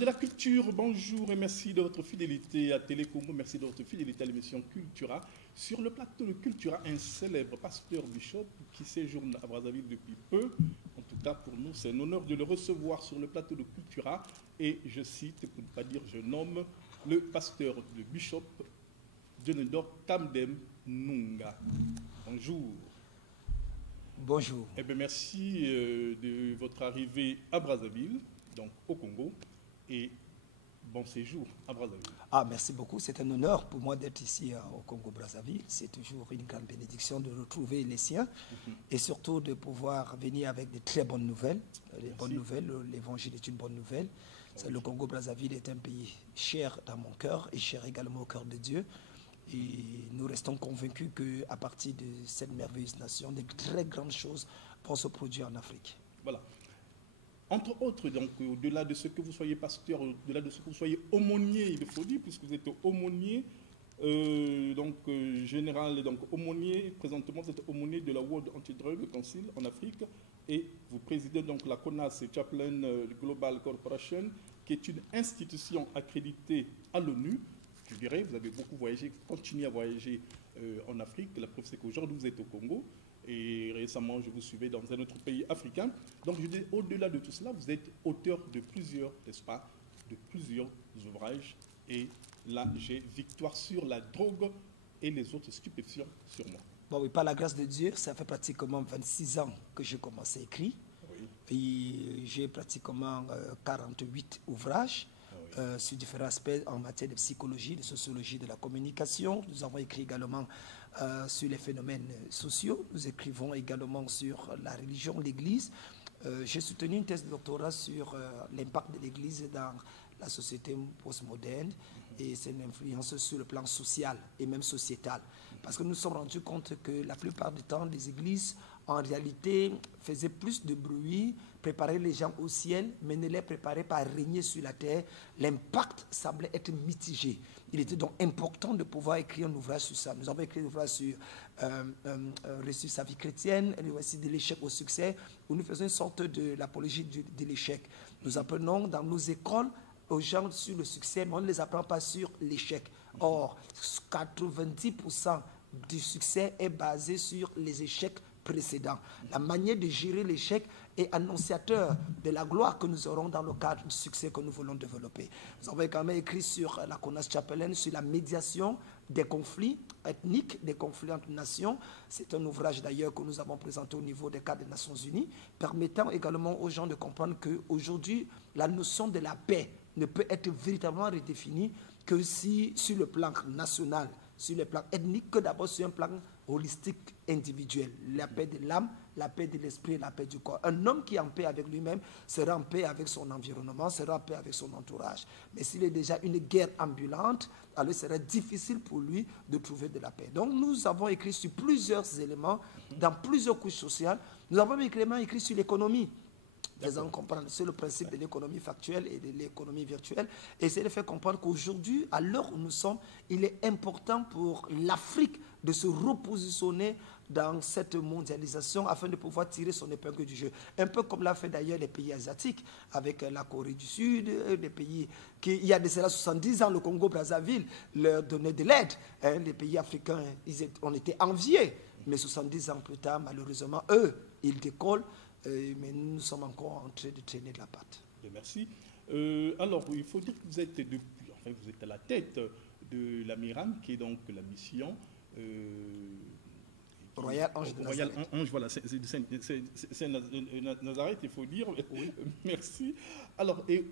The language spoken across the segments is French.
de la culture, bonjour et merci de votre fidélité à Télécongo, merci de votre fidélité à l'émission Cultura. Sur le plateau de Cultura, un célèbre pasteur bishop qui séjourne à Brazzaville depuis peu. En tout cas, pour nous, c'est un honneur de le recevoir sur le plateau de Cultura. Et je cite, pour ne pas dire je nomme, le pasteur de bishop, Dionedor Kamdem Nunga. Bonjour. Bonjour. Eh bien, merci de votre arrivée à Brazzaville, donc au Congo, et bon séjour à Brazzaville. Ah, merci beaucoup. C'est un honneur pour moi d'être ici au Congo-Brazzaville. C'est toujours une grande bénédiction de retrouver les siens et surtout de pouvoir venir avec de très bonnes nouvelles. Les bonnes nouvelles, l'évangile est une bonne nouvelle. Le Congo-Brazzaville est un pays cher dans mon cœur et cher également au cœur de Dieu. Et nous restons convaincus qu'à partir de cette merveilleuse nation, de très grandes choses vont se produire en Afrique. Voilà. Entre autres, donc, au-delà de ce que vous soyez pasteur, au-delà de ce que vous soyez aumônier, il faut dire, puisque vous êtes aumônier, général, donc aumônier, présentement vous êtes aumônier de la World Anti-Drug Council en Afrique, et vous présidez donc la CONAS Chaplain Global Corporation, qui est une institution accréditée à l'ONU. Je dirais, vous avez beaucoup voyagé, continuez à voyager en Afrique. La preuve, c'est qu'aujourd'hui, vous êtes au Congo. Et récemment, je vous suivais dans un autre pays africain. Donc, je dis, au-delà de tout cela, vous êtes auteur de plusieurs, n'est-ce pas, de plusieurs ouvrages. Et là, j'ai Victoire sur la drogue et les autres stupéfiants sur moi. Bon, oui, par la grâce de Dieu, ça fait pratiquement 26 ans que j'ai commencé à écrire. Oui. Et j'ai pratiquement 48 ouvrages. Sur différents aspects en matière de psychologie, de sociologie, de la communication. Nous avons écrit également sur les phénomènes sociaux. Nous écrivons également sur la religion, l'Église. J'ai soutenu une thèse de doctorat sur l'impact de l'Église dans la société postmoderne et son influence sur le plan social et même sociétal. Parce que nous nous sommes rendus compte que la plupart du temps, les églises, en réalité, faisaient plus de bruit, préparaient les gens au ciel, mais ne les préparaient pas à régner sur la terre. L'impact semblait être mitigé. Il était donc important de pouvoir écrire un ouvrage sur ça. Nous avons écrit un ouvrage sur Reçu sa vie chrétienne, le récit de l'échec au succès, où nous faisons une sorte de l'apologie de l'échec. Nous apprenons dans nos écoles aux gens sur le succès, mais on ne les apprend pas sur l'échec. Or, 90% du succès est basé sur les échecs précédents. La manière de gérer l'échec est annonciateur de la gloire que nous aurons dans le cadre du succès que nous voulons développer. Nous avons également écrit sur la CONAS Chaplain, sur la médiation des conflits ethniques, des conflits entre nations. C'est un ouvrage d'ailleurs que nous avons présenté au niveau des cadres des Nations Unies, permettant également aux gens de comprendre qu'aujourd'hui, la notion de la paix ne peut être véritablement redéfinie que si, sur le plan national, sur le plan ethnique, que d'abord sur un plan holistique, individuel. La paix de l'âme, la paix de l'esprit et la paix du corps. Un homme qui est en paix avec lui-même sera en paix avec son environnement, sera en paix avec son entourage. Mais s'il est déjà une guerre ambulante, alors il sera difficile pour lui de trouver de la paix. Donc nous avons écrit sur plusieurs éléments, dans plusieurs couches sociales. Nous avons également écrit sur l'économie. Les gens comprennent, c'est le principe de l'économie factuelle et de l'économie virtuelle. Et c'est de faire comprendre qu'aujourd'hui, à l'heure où nous sommes, il est important pour l'Afrique de se repositionner dans cette mondialisation afin de pouvoir tirer son épingle du jeu. Un peu comme l'a fait d'ailleurs les pays asiatiques, avec la Corée du Sud, les pays qui, il y a de cela 70 ans, le Congo-Brazzaville leur donnait de l'aide. Les pays africains, on était enviés. Mais 70 ans plus tard, malheureusement, eux, ils décollent. Mais nous sommes encore en train de traîner de la patte. Merci. Alors, il faut dire que vous êtes vous êtes à la tête de la MIRAM, qui est donc la mission Royal Ange de Nazareth. Royal Ange, voilà, c'est Nazareth, il faut dire. Oui. Merci. Alors, et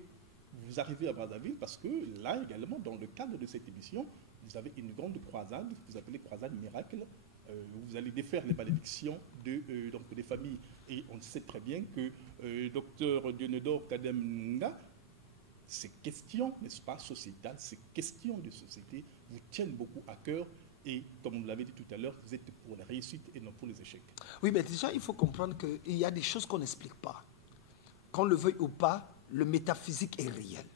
vous arrivez à Brazzaville parce que là également, dans le cadre de cette émission, vous avez une grande croisade, que vous appelez Croisade Miracle. Vous allez défaire les malédictions donc des familles. Et on sait très bien que Dr Dionedor Kamdem Nunga, ces questions, n'est-ce pas, sociétales, ces questions de société vous tiennent beaucoup à cœur. Et comme vous l'avez dit tout à l'heure, vous êtes pour la réussite et non pour les échecs. Oui, mais déjà, il faut comprendre qu'il y a des choses qu'on n'explique pas. Qu'on le veuille ou pas, le métaphysique est réel.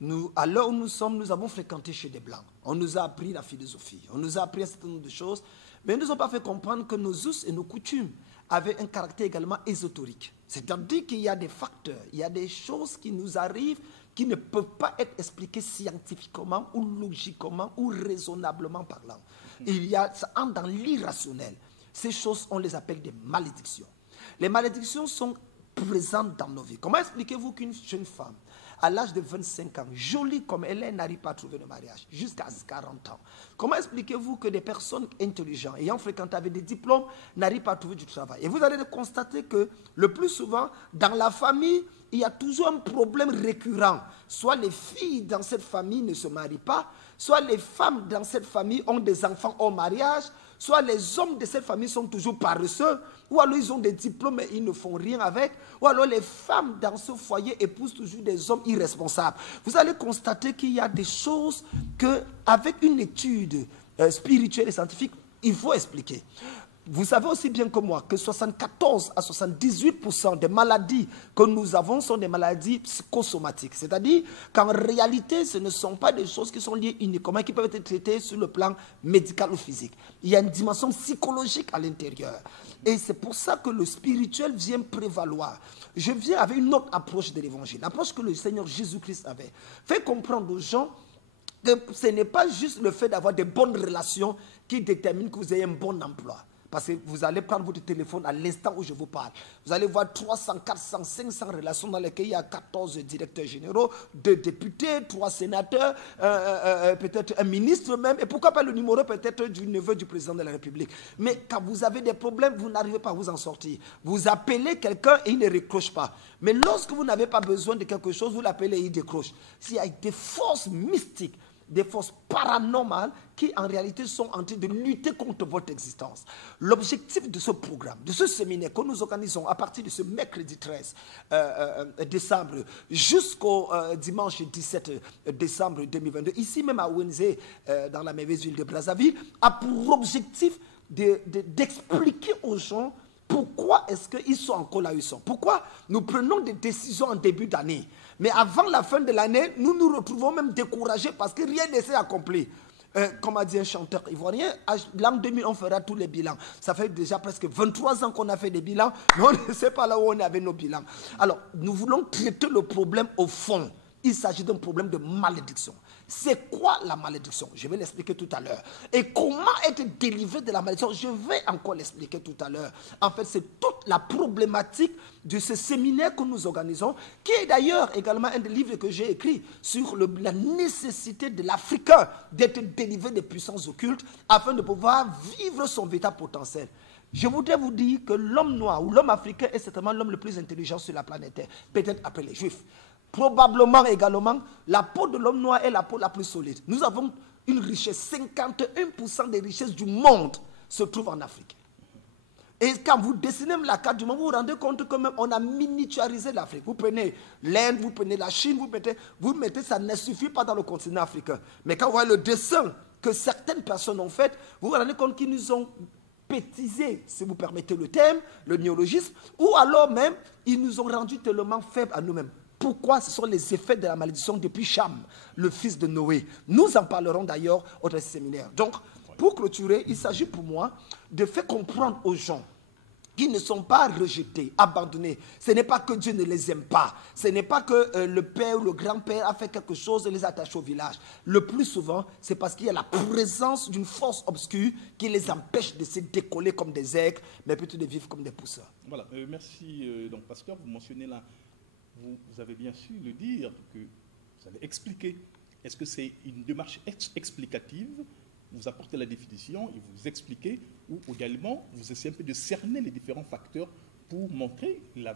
Nous, à l'heure où nous sommes, nous avons fréquenté chez des Blancs. On nous a appris la philosophie, on nous a appris un certain nombre de choses, mais ils nous ont pas fait comprendre que nos us et nos coutumes avaient un caractère également ésotérique. C'est-à-dire qu'il y a des facteurs, il y a des choses qui nous arrivent qui ne peuvent pas être expliquées scientifiquement ou logiquement ou raisonnablement parlant. Il y a, ça entre dans l'irrationnel. Ces choses, on les appelle des malédictions. Les malédictions sont présentes dans nos vies. Comment expliquez-vous qu'une jeune femme, à l'âge de 25 ans, jolie comme elle est, n'arrive pas à trouver de mariage jusqu'à 40 ans? Comment expliquez-vous que des personnes intelligentes, ayant fréquenté avec des diplômes, n'arrivent pas à trouver du travail? Et vous allez constater que le plus souvent, dans la famille, il y a toujours un problème récurrent. Soit les filles dans cette famille ne se marient pas, soit les femmes dans cette famille ont des enfants au mariage, soit les hommes de cette famille sont toujours paresseux, ou alors ils ont des diplômes et ils ne font rien avec, ou alors les femmes dans ce foyer épousent toujours des hommes irresponsables. Vous allez constater qu'il y a des choses qu'avec une étude spirituelle et scientifique, il faut expliquer. Vous savez aussi bien que moi que 74 à 78% des maladies que nous avons sont des maladies psychosomatiques. C'est-à-dire qu'en réalité, ce ne sont pas des choses qui sont liées uniquement, qui peuvent être traitées sur le plan médical ou physique. Il y a une dimension psychologique à l'intérieur. Et c'est pour ça que le spirituel vient prévaloir. Je viens avec une autre approche de l'évangile, l'approche que le Seigneur Jésus-Christ avait. Fait comprendre aux gens que ce n'est pas juste le fait d'avoir des bonnes relations qui détermine que vous ayez un bon emploi. Parce que vous allez prendre votre téléphone à l'instant où je vous parle. Vous allez voir 300, 400, 500 relations dans lesquelles il y a 14 directeurs généraux, 2 députés, 3 sénateurs, peut-être un ministre même, et pourquoi pas le numéro peut-être du neveu du président de la République. Mais quand vous avez des problèmes, vous n'arrivez pas à vous en sortir. Vous appelez quelqu'un et il ne décroche pas. Mais lorsque vous n'avez pas besoin de quelque chose, vous l'appelez et il décroche. S'il y a des forces mystiques, des forces paranormales qui en réalité sont en train de lutter contre votre existence. L'objectif de ce programme, de ce séminaire que nous organisons à partir de ce mercredi 13 décembre jusqu'au dimanche 17 décembre 2022, ici même à Ouenzé, dans la merveilleuse ville de Brazzaville, a pour objectif d'expliquer aux gens pourquoi est-ce qu'ils sont encore là où ils sont. Pourquoi nous prenons des décisions en début d'année. Mais avant la fin de l'année, nous nous retrouvons même découragés parce que rien ne s'est accompli. Comme a dit un chanteur ivoirien, l'an 2000, on fera tous les bilans. Ça fait déjà presque 23 ans qu'on a fait des bilans, mais on ne sait pas là où on est avec nos bilans. Alors, nous voulons traiter le problème au fond. Il s'agit d'un problème de malédiction. C'est quoi la malédiction? Je vais l'expliquer tout à l'heure. Et comment être délivré de la malédiction? Je vais encore l'expliquer tout à l'heure. En fait, c'est toute la problématique de ce séminaire que nous organisons, qui est d'ailleurs également un des livres que j'ai écrit sur la nécessité de l'Africain d'être délivré des puissances occultes afin de pouvoir vivre son véritable potentiel. Je voudrais vous dire que l'homme noir ou l'homme africain est certainement l'homme le plus intelligent sur la planète Terre, peut-être après les Juifs. Probablement également, la peau de l'homme noir est la peau la plus solide. Nous avons une richesse, 51% des richesses du monde se trouvent en Afrique. Et quand vous dessinez la carte du monde, vous vous rendez compte que même on a miniaturisé l'Afrique. Vous prenez l'Inde, vous prenez la Chine, vous mettez, ça ne suffit pas dans le continent africain. Mais quand vous voyez le dessin que certaines personnes ont fait, vous vous rendez compte qu'ils nous ont pétisé, si vous permettez le terme, le néologisme, ou alors même, ils nous ont rendus tellement faibles à nous-mêmes. Pourquoi? Ce sont les effets de la malédiction depuis Cham, le fils de Noé. Nous en parlerons d'ailleurs au séminaire. Donc, pour clôturer, il s'agit pour moi de faire comprendre aux gens qui ne sont pas rejetés, abandonnés. Ce n'est pas que Dieu ne les aime pas. Ce n'est pas que le père ou le grand-père a fait quelque chose et les a attachés au village. Le plus souvent, c'est parce qu'il y a la présence d'une force obscure qui les empêche de se décoller comme des aigles, mais plutôt de vivre comme des pousseurs. Voilà, merci. Donc, pasteur, vous mentionnez là, vous avez bien su le dire, que vous avez expliqué. Est-ce que c'est une démarche explicative? Vous apportez la définition et vous expliquez, ou également vous essayez un peu de cerner les différents facteurs pour montrer les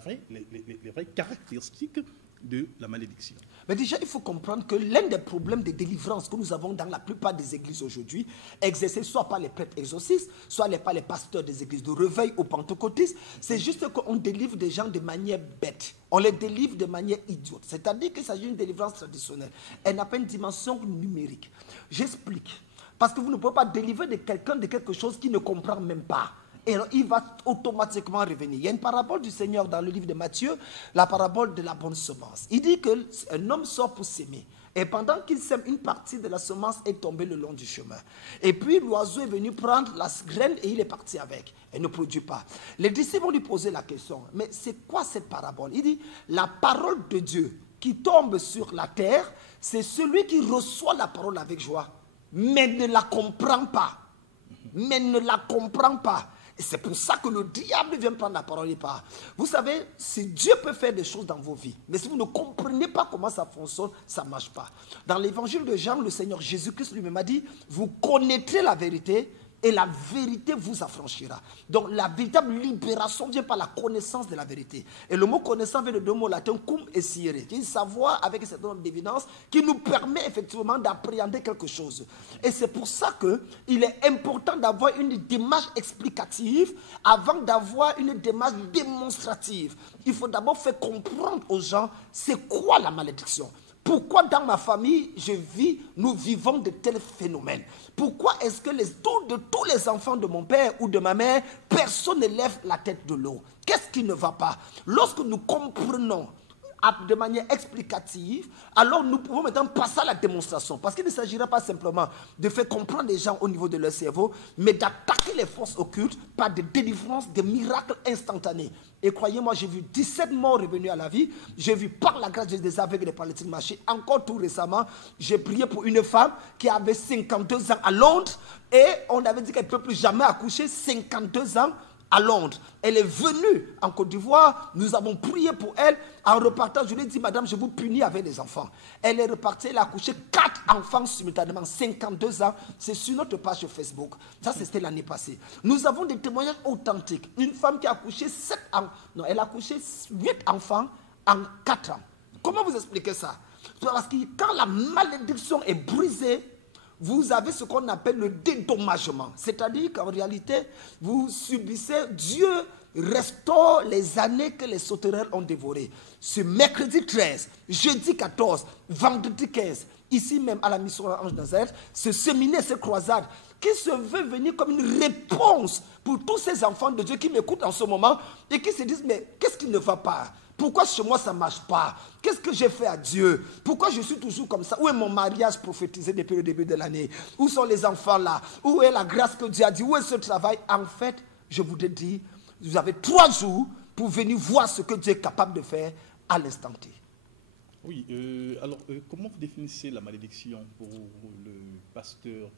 vraies caractéristiques de la malédiction. Mais déjà, il faut comprendre que l'un des problèmes de délivrance que nous avons dans la plupart des églises aujourd'hui, exercées soit par les prêtres exorcistes, soit par les pasteurs des églises de réveil ou pentecôtistes, c'est juste qu'on délivre des gens de manière bête. On les délivre de manière idiote. C'est-à-dire qu'il s'agit d'une délivrance traditionnelle. Elle n'a pas une dimension numérique. J'explique. Parce que vous ne pouvez pas délivrer de quelqu'un de quelque chose qui ne comprend même pas. Et alors, il va automatiquement revenir. Il y a une parabole du Seigneur dans le livre de Matthieu, la parabole de la bonne semence. Il dit qu'un homme sort pour s'aimer. Et pendant qu'il sème, une partie de la semence est tombée le long du chemin. Et puis l'oiseau est venu prendre la graine et il est parti avec. Elle ne produit pas. Les disciples vont lui poser la question, mais c'est quoi cette parabole? Il dit, la parole de Dieu qui tombe sur la terre, c'est celui qui reçoit la parole avec joie, mais ne la comprend pas. Mais ne la comprend pas. Et c'est pour ça que le diable vient prendre la parole et part. Vous savez, si Dieu peut faire des choses dans vos vies, mais si vous ne comprenez pas comment ça fonctionne, ça ne marche pas. Dans l'évangile de Jean, le Seigneur Jésus-Christ lui-même a dit, vous connaîtrez la vérité et la vérité vous affranchira. Donc la véritable libération vient par la connaissance de la vérité. Et le mot connaissance vient de deux mots latins, cum et sciere, qui est savoir avec cette ordre d'évidence qui nous permet effectivement d'appréhender quelque chose. Et c'est pour ça qu'il est important d'avoir une démarche explicative avant d'avoir une démarche démonstrative. Il faut d'abord faire comprendre aux gens c'est quoi la malédiction. Pourquoi dans ma famille, nous vivons de tels phénomènes? Pourquoi est-ce que de tous les enfants de mon père ou de ma mère, personne ne lève la tête de l'eau? Qu'est-ce qui ne va pas? Lorsque nous comprenons de manière explicative, alors nous pouvons maintenant passer à la démonstration. Parce qu'il ne s'agira pas simplement de faire comprendre les gens au niveau de leur cerveau, mais d'attaquer les forces occultes par des délivrances, des miracles instantanés. Et croyez-moi, j'ai vu 17 morts revenus à la vie. J'ai vu par la grâce des aveugles et des paralytiques marcher. Encore tout récemment, j'ai prié pour une femme qui avait 52 ans à Londres. Et on avait dit qu'elle ne peut plus jamais accoucher. 52 ans à Londres. Elle est venue en Côte d'Ivoire. Nous avons prié pour elle. En repartant, je lui ai dit, madame, je vous punis avec les enfants. Elle est repartie, elle a accouché 4 enfants simultanément, 52 ans. C'est sur notre page Facebook. Ça, c'était l'année passée. Nous avons des témoignages authentiques. Une femme qui a accouché 7 ans. Non, elle a accouché 8 enfants en 4 ans. Comment vous expliquez ça? Parce que quand la malédiction est brisée, vous avez ce qu'on appelle le dédommagement. C'est-à-dire qu'en réalité, vous subissez, Dieu restaure les années que les sauterelles ont dévorées. Ce mercredi 13, jeudi 14, vendredi 15, ici même à la mission Ange Nazareth, ce séminaire, cette croisade, qui se veut venir comme une réponse pour tous ces enfants de Dieu qui m'écoutent en ce moment et qui se disent, mais qu'est-ce qui ne va pas? Pourquoi chez moi ça ne marche pas? Qu'est-ce que j'ai fait à Dieu? Pourquoi je suis toujours comme ça? Où est mon mariage prophétisé depuis le début de l'année? Où sont les enfants là? Où est la grâce que Dieu a dit? Où est ce travail? En fait, je vous ai dit, vous avez 3 jours pour venir voir ce que Dieu est capable de faire à l'instant T. Oui, alors comment vous définissez la malédiction pour le pasteur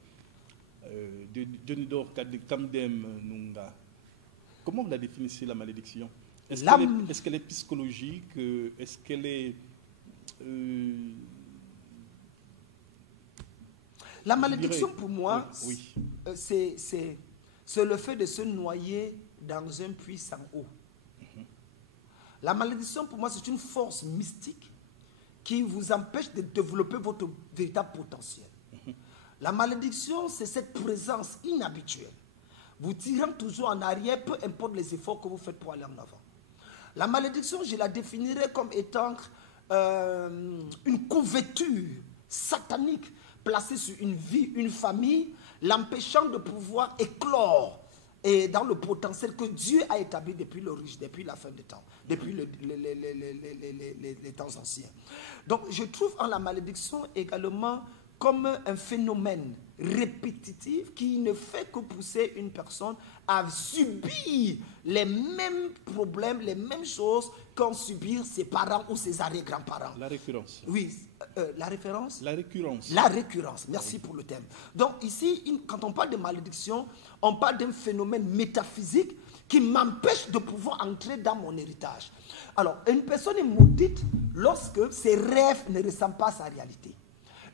Jonidor Kamdem Nunga? Comment vous la définissez la malédiction? Est-ce qu'elle est psychologique? Est-ce qu'elle est... La malédiction pour moi, oui. C'est le fait de se noyer dans un puits sans eau. La malédiction pour moi, c'est une force mystique qui vous empêche de développer votre véritable potentiel. La malédiction, c'est cette présence inhabituelle, vous tirant toujours en arrière, peu importe les efforts que vous faites pour aller en avant. La malédiction, je la définirais comme étant une couverture satanique placée sur une vie, une famille, l'empêchant de pouvoir éclore et dans le potentiel que Dieu a établi depuis l'origine, depuis la fin des temps, depuis les temps anciens. Donc, je trouve en la malédiction également comme un phénomène répétitif qui ne fait que pousser une personne à subir les mêmes problèmes, les mêmes choses qu'ont subir ses parents ou ses arrière-grands-parents. La récurrence. Oui, la référence. La récurrence. La récurrence, merci pour le thème. Donc ici, quand on parle de malédiction, on parle d'un phénomène métaphysique qui m'empêche de pouvoir entrer dans mon héritage. Alors, une personne est maudite lorsque ses rêves ne ressemblent pas à sa réalité.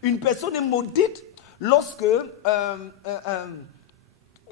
Une personne est maudite lorsque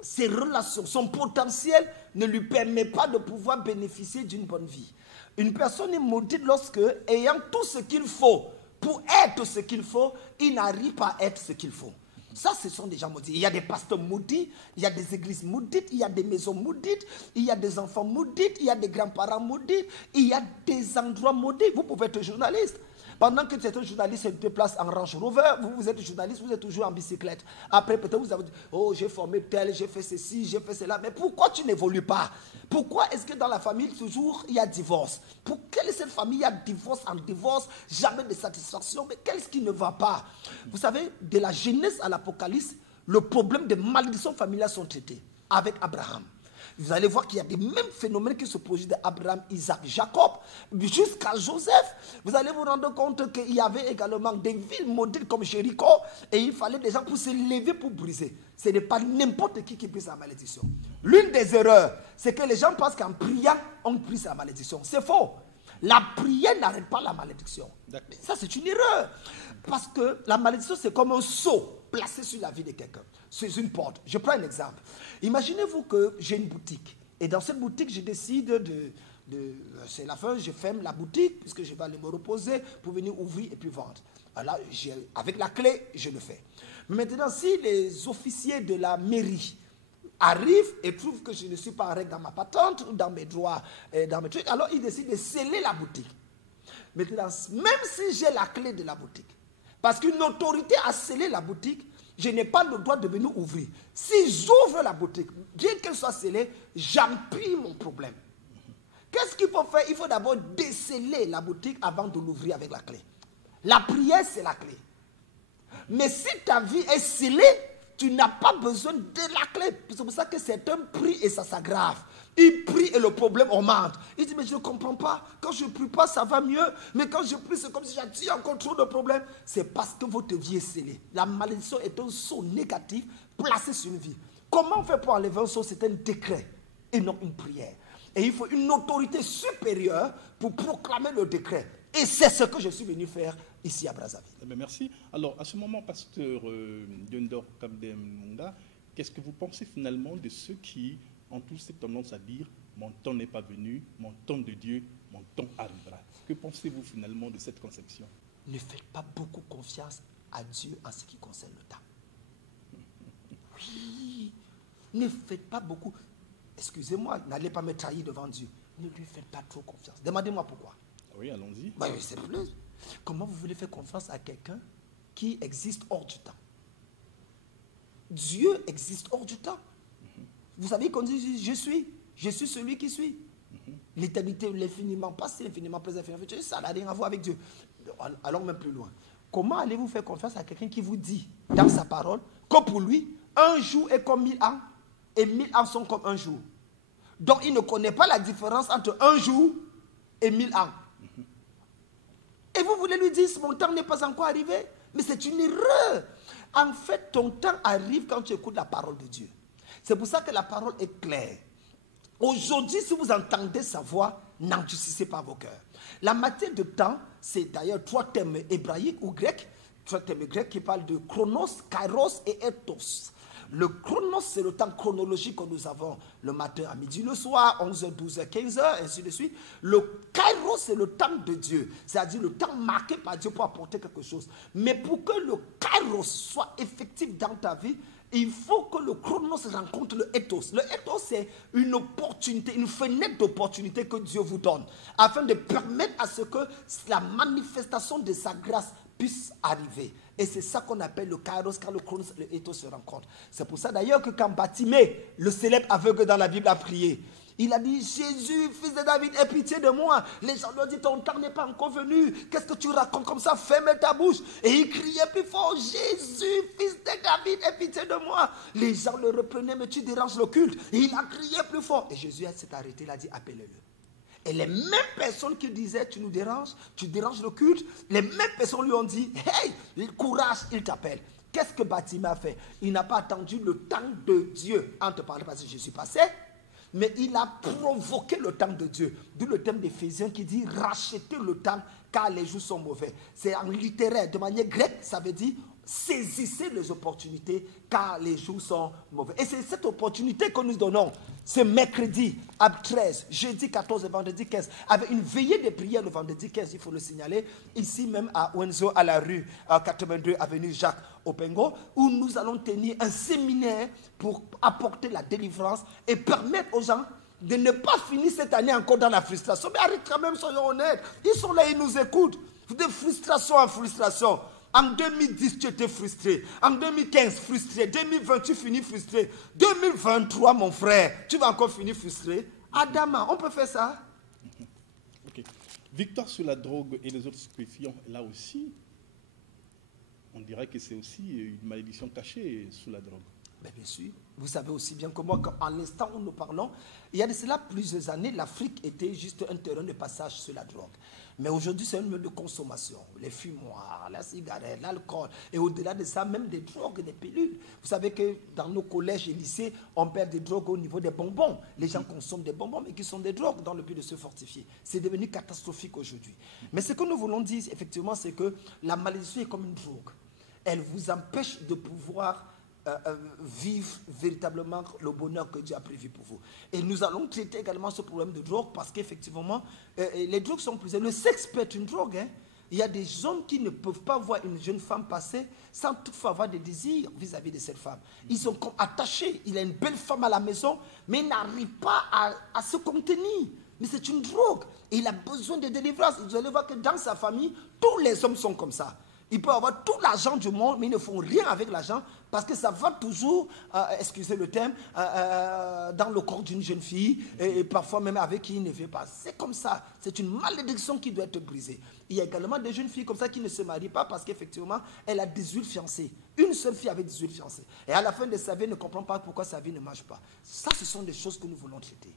ses relations, son potentiel ne lui permet pas de pouvoir bénéficier d'une bonne vie. Une personne est maudite lorsque, ayant tout ce qu'il faut pour être ce qu'il faut, il n'arrive pas à être ce qu'il faut. Ça, ce sont des gens maudits. Il y a des pasteurs maudits, il y a des églises maudites, il y a des maisons maudites, il y a des enfants maudits, il y a des grands-parents maudits, il y a des endroits maudits. Vous pouvez être journaliste. Pendant que certains journalistes se déplacent en Range Rover, vous êtes journaliste, vous êtes toujours en bicyclette. Après, peut-être vous avez dit, oh, j'ai formé tel, j'ai fait ceci, j'ai fait cela. Mais pourquoi tu n'évolues pas? Pourquoi est-ce que dans la famille, toujours, il y a divorce? Pour quelle est cette famille? Il y a divorce en divorce, jamais de satisfaction. Mais qu'est-ce qui ne va pas? Vous savez, de la Genèse à l'Apocalypse, le problème des malédictions familiales sont traités avec Abraham. Vous allez voir qu'il y a des mêmes phénomènes qui se produisent d'Abraham, Isaac, Jacob, jusqu'à Joseph. Vous allez vous rendre compte qu'il y avait également des villes maudites comme Jéricho et il fallait des gens pour se lever pour briser. Ce n'est pas n'importe qui brise la malédiction. L'une des erreurs, c'est que les gens pensent qu'en priant, on brise la malédiction. C'est faux. La prière n'arrête pas la malédiction. Ça, c'est une erreur. Parce que la malédiction, c'est comme un sceau placé sur la vie de quelqu'un. C'est une porte. Je prends un exemple. Imaginez-vous que j'ai une boutique. Et dans cette boutique, je décide c'est la fin, je ferme la boutique puisque je vais aller me reposer pour venir ouvrir et puis vendre. Alors, avec la clé, je le fais. Mais maintenant, si les officiers de la mairie arrivent et trouvent que je ne suis pas en règle dans ma patente ou dans mes droits, dans mes trucs, alors ils décident de sceller la boutique. Maintenant, même si j'ai la clé de la boutique, parce qu'une autorité a scellé la boutique, je n'ai pas le droit de venir ouvrir. Si j'ouvre la boutique, bien qu'elle soit scellée, j'empire mon problème. Qu'est-ce qu'il faut faire? Il faut d'abord déceler la boutique avant de l'ouvrir avec la clé. La prière, c'est la clé. Mais si ta vie est scellée, tu n'as pas besoin de la clé. C'est pour ça que c'est un prix et ça s'aggrave. Il prie et le problème augmente. Il dit, mais je ne comprends pas. Quand je ne prie pas, ça va mieux. Mais quand je prie, c'est comme si j'attire encore trop de problèmes. C'est parce que votre vie est scellée. La malédiction est un sceau négatif placé sur une vie. Comment on fait pour enlever un sceau? C'est un décret et non une prière. Et il faut une autorité supérieure pour proclamer le décret. Et c'est ce que je suis venu faire ici à Brazzaville. Eh bien, merci. Alors, à ce moment, pasteur Diondor Kabdemunda, qu'est-ce que vous pensez finalement de ceux qui ont tous cette tendance à dire « mon temps n'est pas venu, mon temps de Dieu, mon temps arrivera ». Que pensez-vous finalement de cette conception? Ne faites pas beaucoup confiance à Dieu en ce qui concerne le temps. Oui, ne faites pas beaucoup. Excusez-moi, n'allez pas me trahir devant Dieu. Ne lui faites pas trop confiance. Demandez-moi pourquoi. Oui, allons-y. Oui, c'est plus. Comment vous voulez faire confiance à quelqu'un qui existe hors du temps? Dieu existe hors du temps. Vous savez qu'on dit je suis celui qui suis. L'éternité, l'infiniment passé, l'infiniment présent, l'infiniment futur, ça n'a rien à voir avec Dieu. Allons même plus loin. Comment allez-vous faire confiance à quelqu'un qui vous dit dans sa parole que pour lui, un jour est comme 1000 ans et 1000 ans sont comme un jour? Donc il ne connaît pas la différence entre un jour et 1000 ans. Et vous voulez lui dire, mon temps n'est pas encore arrivé? Mais c'est une erreur. En fait, ton temps arrive quand tu écoutes la parole de Dieu. C'est pour ça que la parole est claire. Aujourd'hui, si vous entendez sa voix, n'endurcissez pas vos cœurs. La matière de temps, c'est d'ailleurs 3 termes hébraïques ou grecs, 3 termes grecs qui parlent de chronos, kairos et ethos. Le chronos, c'est le temps chronologique que nous avons le matin, à midi, le soir, 11h, 12h, 15h, ainsi de suite. Le kairos, c'est le temps de Dieu, c'est-à-dire le temps marqué par Dieu pour apporter quelque chose. Mais pour que le kairos soit effectif dans ta vie, il faut que le chronos rencontre le ethos. Le ethos, c'est une opportunité, une fenêtre d'opportunité que Dieu vous donne, afin de permettre à ce que la manifestation de sa grâce puisse arriver. Et c'est ça qu'on appelle le kairos, quand le chronos et le ethos se rencontrent. C'est pour ça d'ailleurs que quand Bartimée, le célèbre aveugle dans la Bible, a prié, il a dit, Jésus, fils de David, aie pitié de moi. Les gens lui ont dit, ton temps n'est pas encore venu. Qu'est-ce que tu racontes comme ça? Ferme ta bouche. Et il criait plus fort, Jésus, fils de David, aie pitié de moi. Les gens le reprenaient, mais tu déranges le culte. Et il a crié plus fort. Et Jésus s'est arrêté, il a dit, appelez-le. Et les mêmes personnes qui disaient, tu nous déranges, tu déranges le culte, les mêmes personnes lui ont dit, hey, courage, il t'appelle. Qu'est-ce que Bartimée a fait? Il n'a pas attendu le temps de Dieu en te parlant parce que je suis passé, mais il a provoqué le temps de Dieu. D'où le thème d'Éphésiens qui dit, rachetez le temps car les jours sont mauvais. C'est en littéraire, de manière grecque, ça veut dire, saisissez les opportunités car les jours sont mauvais. Et c'est cette opportunité que nous donnons ce mercredi à 13, jeudi 14 et vendredi 15, avec une veillée de prière le vendredi 15, il faut le signaler, ici même à Wenzo, à la rue 82 avenue Jacques Opengo, où nous allons tenir un séminaire pour apporter la délivrance et permettre aux gens de ne pas finir cette année encore dans la frustration. Mais arrête quand même, soyons honnêtes. Ils sont là, ils nous écoutent. De frustration en frustration. En 2010, tu étais frustré. En 2015, frustré. 2020, tu finis frustré. 2023, mon frère, tu vas encore finir frustré. Adama, on peut faire ça? Ok. Victoire sur la drogue et les autres stupéfiants, là aussi, on dirait que c'est aussi une malédiction cachée sous la drogue. Ben, bien sûr. Vous savez aussi bien que moi, qu'en l'instant où nous parlons, il y a de cela plusieurs années, l'Afrique était juste un terrain de passage sur la drogue. Mais aujourd'hui, c'est un lieu de consommation. Les fumoirs, la cigarette, l'alcool. Et au-delà de ça, même des drogues, des pilules. Vous savez que dans nos collèges et lycées, on perd des drogues au niveau des bonbons. Les gens consomment des bonbons, mais qui sont des drogues dans le but de se fortifier. C'est devenu catastrophique aujourd'hui. Mais ce que nous voulons dire, effectivement, c'est que la malédiction est comme une drogue. Elle vous empêche de pouvoir vivre véritablement le bonheur que Dieu a prévu pour vous. Et nous allons traiter également ce problème de drogue parce qu'effectivement, les drogues sont plusieurs. Le sexe peut être une drogue. Hein. Il y a des hommes qui ne peuvent pas voir une jeune femme passer sans toutefois avoir des désirs vis-à-vis de cette femme. Ils sont comme attachés. Il a une belle femme à la maison, mais il n'arrive pas à se contenir. Mais c'est une drogue. Et il a besoin de délivrance. Vous allez voir que dans sa famille, tous les hommes sont comme ça. Ils peuvent avoir tout l'argent du monde, mais ils ne font rien avec l'argent parce que ça va toujours, excusez le terme, dans le corps d'une jeune fille et parfois même avec qui il ne veut pas. C'est comme ça. C'est une malédiction qui doit être brisée. Il y a également des jeunes filles comme ça qui ne se marient pas parce qu'effectivement, elle a 18 fiancés. Une seule fille avec 18 fiancés. Et à la fin de sa vie, elle ne comprend pas pourquoi sa vie ne marche pas. Ça, ce sont des choses que nous voulons traiter.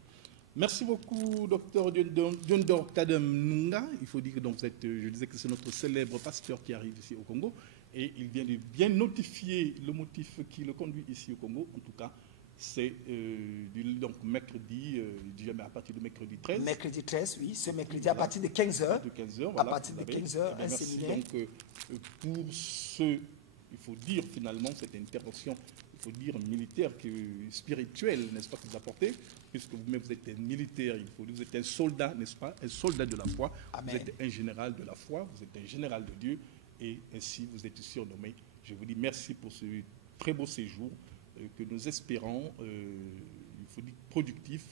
Merci beaucoup, docteur Diondor Kadem Nunga. Il faut dire que donc, je disais que c'est notre célèbre pasteur qui arrive ici au Congo et il vient de bien notifier le motif qui le conduit ici au Congo. En tout cas, c'est donc mercredi, à partir de mercredi 13. Mercredi 13, oui. Ce mercredi à partir de 15h. De 15h, voilà, à partir de 15h, un merci séminaire. Donc, pour ce, il faut dire finalement, cette intervention, il faut dire militaire, spirituelle, n'est-ce pas, que vous apportez, puisque vous-même vous êtes un militaire, il faut dire, vous êtes un soldat, n'est-ce pas, un soldat de la foi. Amen. Vous êtes un général de la foi, vous êtes un général de Dieu, et ainsi vous êtes surnommé. Je vous dis merci pour ce très beau séjour que nous espérons, il faut dire, productif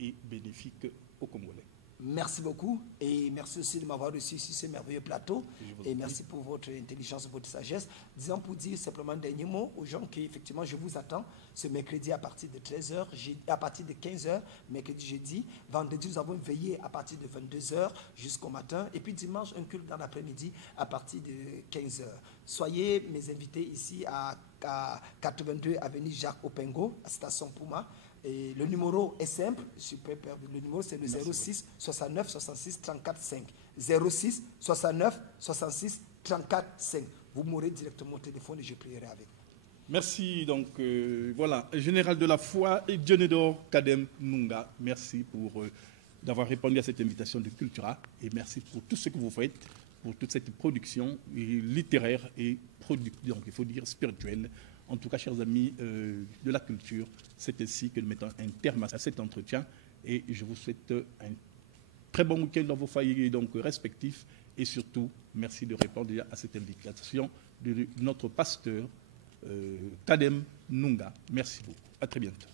et bénéfique aux Congolais. Merci beaucoup et merci aussi de m'avoir reçu sur ce merveilleux plateau et merci pour votre intelligence et votre sagesse. Disons pour dire simplement un dernier mot aux gens qu'effectivement je vous attends ce mercredi à partir de 13h, à partir de 15h, mercredi, jeudi. Vendredi, nous avons une veillée à partir de 22h jusqu'au matin et puis dimanche, un culte dans l'après-midi à partir de 15h. Soyez mes invités ici à 82 avenue Jacques Opengo, à Station Puma. Et le numéro est simple, le numéro c'est le 06 69 66 34 5. 06 69 66 34 5. Vous m'aurez directement au téléphone et je prierai avec vous. Merci, donc voilà, général de la foi, Diondor Kadem Nunga, merci d'avoir répondu à cette invitation de Cultura et merci pour tout ce que vous faites, pour toute cette production littéraire et donc il faut dire spirituelle. En tout cas, chers amis de la culture, c'est ainsi que nous mettons un terme à cet entretien et je vous souhaite un très bon week-end dans vos foyers donc, respectifs et surtout, merci de répondre à cette invitation de notre pasteur Kadem Nunga. Merci beaucoup. À très bientôt.